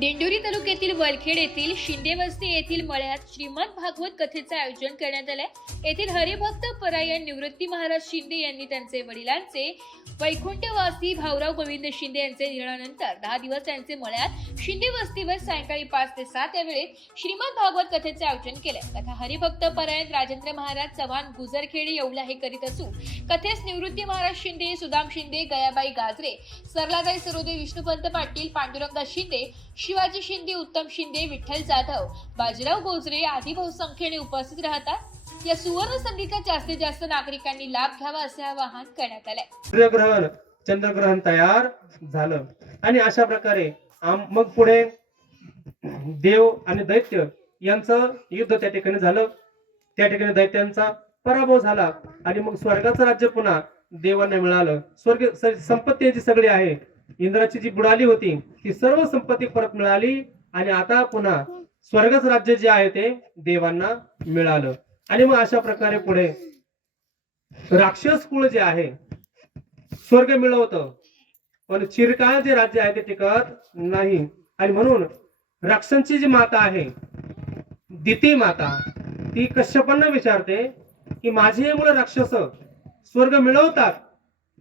दिंडोरी तालुक्यातील वलखेड येथील शिंदे वस्ती येथील मळ्यात श्रीमद भागवत कथेचे आयोजन करण्यात आले। येथील हरिभक्त परायण निवृत्ती महाराज शिंदे यांनी त्यांचे वडिलांचे वैकुंठवासी भाऊराव गोविंद शिंदे यांचे निधनानंतर 10 दिवस त्यांचे मळ्यात शिंदे वस्तीवर सायंकाळी 5 ते 7 या वेळेत श्रीमद भागवत कथेचे आयोजन केले। कथा हरिभक्त परायण राजेंद्र महाराज चव्हाण गुजरखेडी येवला हे करीत असून कथेस निवृत्ती महाराज शिंदे, सुदाम शिंदे, गयाबाई गाजरे, सरलाताई सरोदे, विष्णुपंत पाटील, पांडुरंगदास शिंदे, शिवाजी शिंदे, उत्तम शिंदे, विठ्ठल जाधव, बाजीराव गोजरे आदी बहुसंख्येने उपस्थित राहतात। या सुवर्ण संधीचा जास्तीत जास्त नागरिकांनी लाभ घ्यावा असे आवाहन करण्यात आले। सूर्यग्रहण चंद्रग्रहण तयार झालं आणि अशा प्रकारे मग पुढे देव आणि दैत्य यांचं युद्ध त्या ठिकाणी झालं। त्या ठिकाणी दैत्यांचा पराभव झाला आणि मग स्वर्गाचं राज्य पुन्हा देवांना मिळालं। स्वर्ग संपत्ती जी सगळी आहे, इंद्राची जी बुडाली होती ती सर्व संपत्ती परत मिळाली आणि आता पुन्हा स्वर्गाचं राज्य जे आहे ते देवांना मिळालं। आणि मग अशा प्रकारे पुढे राक्षस कुळ जे आहे स्वर्ग मिळवतं, पण चिरकाळ जे राज्य आहे ते टिकत नाही। आणि म्हणून राक्षसांची जी माता आहे दिती माता, ती कश्यपांना विचारते की माझे हे मुलं राक्षस स्वर्ग मिळवतात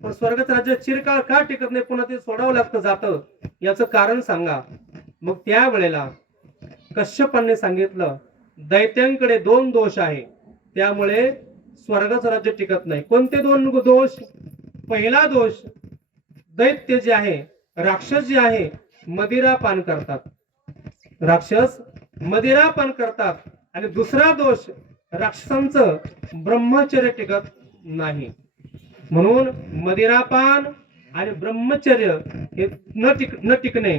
पण स्वर्गाचं राज्य चिरकाळ का टिकत नाही, पुन्हा ते सोडावं लागतं जातं, याचं कारण सांगा। मग त्या वेळेला कश्यपांनी सांगितलं दैत्यांकडे 2 दोष आहे, त्यामुळे स्वर्गाचं राज्य टिकत नाही। कोणते 2 दोष? पहिला दोष, दैत्य जे आहे, राक्षस जे आहे मदिरा पान करतात, राक्षस मदिरा पान करतात। आणि दुसरा दोष, राक्षसांचं ब्रह्मचर्य टिकत नाही। म्हणून मदिरापान आणि ब्रह्मचर्य हे न टिकणे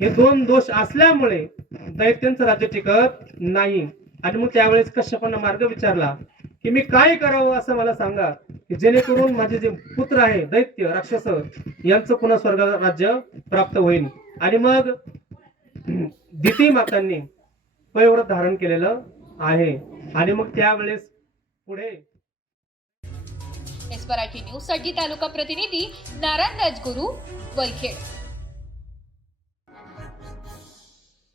हे 2 दोष असल्यामुळे दैत्यांचं राज्य टिकत नाही। आणि मग त्यावेळेस कश्यपांना मार्ग विचारला की मी काय करावं असं मला सांगा, की जेणेकरून माझे जे पुत्र आहे दैत्य राक्षस यांचं पुन्हा स्वर्ग राज्य प्राप्त होईल। आणि मग दिती मातांनी पतिव्रत धारण केलेलं आहे। आणि मग त्यावेळेस पुढे मराठी न्यूज साठी तालुका प्रतिनिधी नारायण राजगुरू, वलखेड।